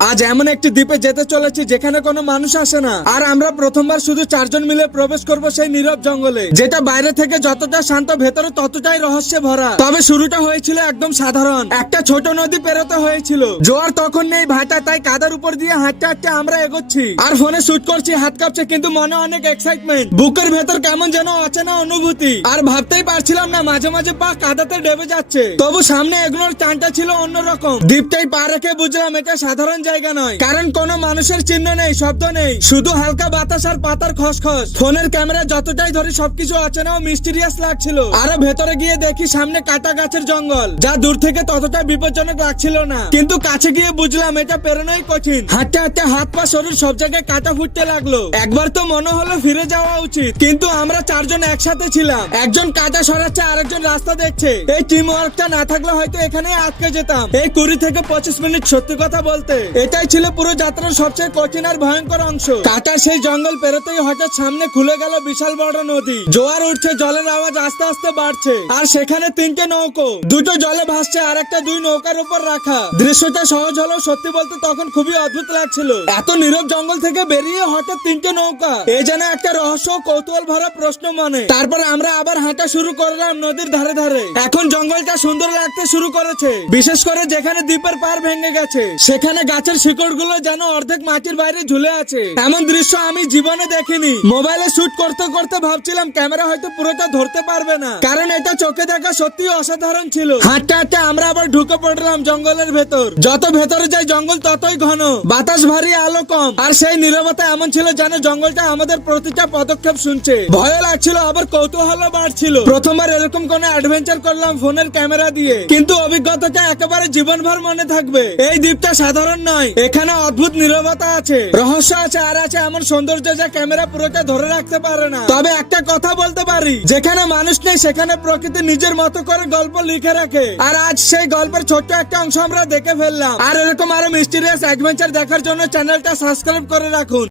আজ এমন একটি দ্বীপে যেতে চলেছি যেখানে কোনো মানুষ আসে না, আর আমরা প্রথমবার শুধু 4 জন মিলে প্রবেশ করব সেই নীরব জঙ্গলে, যেটা বাইরে থেকে যতটা শান্ত ভেতরে ততটাই রহস্যে ভরা। তবে শুরুটা হয়েছিল একদম সাধারণ, একটা ছোট নদী পেরোতে হয়েছিল। জোয়ার তখন নেই ভাটা, তাই কাদার উপর দিয়ে হাঁটতে হাঁটতে আমরা এগোচ্ছি, আর ফোনে শুট করছি, হাত কাঁপছে কিন্তু মনে অনেক এক্সাইটমেন্ট। বুকের ভেতর কেমন যেন অচেনা অনুভূতি, আর ভাবতেই পারছিলাম না মাঝে মাঝে পা কাদাতে ডেবে যাচ্ছে। তবু সামনে এগুলোর টানটা ছিল অন্যরকম। দ্বীপটাই পা রেখে বুঝলাম এটা সাধারণ জায়গা নয়, কারণ কোনো মানুষের চিহ্ন নেই, শব্দ নেই, শুধু হালকা বাতাস আর পাতার খসখস। ফোনের ক্যামেরা যতটাই ধরে সবকিছু অচেনা ও মিস্টিরিয়াস লাগছিল। আরো ভেতরে গিয়ে দেখি সামনে কাটা গাছের জঙ্গল, যা দূর থেকে ততটা বিপজ্জনক লাগছিল না, কিন্তু কাছে গিয়ে বুঝলাম এটা পেরোনোই কঠিন। হাঁটতে হাঁটতে হাত পা শরীর সব জায়গায় কাটা ফুটতে লাগলো। একবার তো মনে হলো ফিরে যাওয়া উচিত, কিন্তু আমরা 4 জন একসাথে ছিলাম, একজন কাটা সরাচ্ছে, আরেকজন রাস্তা দেখছে। এই টিম ওয়ার্কটা না থাকলে হয়তো এখানে আটকে যেতাম। এই 20 থেকে 25 মিনিট সত্যি কথা বলতে এটাই ছিল পুরো যাত্রার সবচেয়ে কঠিন আর ভয়ঙ্কর অংশ। কাটার সেই জঙ্গল পেরোতেই হঠাৎ সামনে খুলে গেল বিশাল বড় নদী। জোয়ার উঠছে, জলের আওয়াজ আস্তে আস্তে বাড়ছে, আর সেখানে 3টে নৌকো, দুটো জলে ভাসছে আর একটা 2 নৌকার উপর রাখা। দৃশ্যটা সহজ হলেও সত্যি বলতে তখন খুবই অদ্ভুত লাগছিল। এত নীরব জঙ্গল থেকে বেরিয়ে হঠাৎ 3টে নৌকা, এ যেন একটা রহস্য ও কৌতূহল ভরা প্রশ্ন মনে। তারপর আমরা আবার হাঁটা শুরু করলাম নদীর ধারে ধারে। এখন জঙ্গলটা সুন্দর লাগতে শুরু করেছে, বিশেষ করে যেখানে দ্বীপের পার ভেঙে গেছে, সেখানে গাছের শিকড় গুলো যেন অর্ধেক মাটির বাইরে ঝুলে আছে। এমন দৃশ্য আমি জীবনে দেখিনি। মোবাইলে শুট করতে করতে ভাবছিলাম ক্যামেরা হয়তো পুরোটা ধরতে পারবে না, কারণ এটা চোখে দেখা সত্যি অসাধারণ ছিল। হাঁটতে হাঁটতে আমরা আবার ঢুকে পড়লাম জঙ্গলের ভেতর। যত ভেতরে যাই জঙ্গল ততই ঘন, বাতাস ভারী, আলো কম, আর সেই নীরবতা এমন ছিল যেন জঙ্গলটা আমাদের প্রতিটা পদক্ষেপ শুনছে। ভয় লাগছিল, আবার কৌতূহলও বাড়ছিল। প্রথমবার এরকম কোন অ্যাডভেঞ্চার করলাম ফোনের ক্যামেরা দিয়ে, কিন্তু অভিজ্ঞতাটা একেবারে জীবনভর মনে থাকবে। এই দ্বীপটা সাধারণ নয়, এখানে অদ্ভুত নীরবতা আছে, রহস্য আছে, আর আছে এমন সৌন্দর্য যা ক্যামেরা পুরোটা ধরে রাখতে পারে না। তবে একটা কথা বলতে পারি, যেখানে মানুষ নেই সেখানে প্রকৃতি নিজের মতো করে গল্প লিখে রাখে। আর আজ সেই গল্পের ছোট্ট একটা অংশ আমরা দেখে ফেললাম। আর এরকম আরো মিস্টিরিয়াস অ্যাডভেঞ্চার দেখার জন্য চ্যানেলটা সাবস্ক্রাইব করে রাখুন।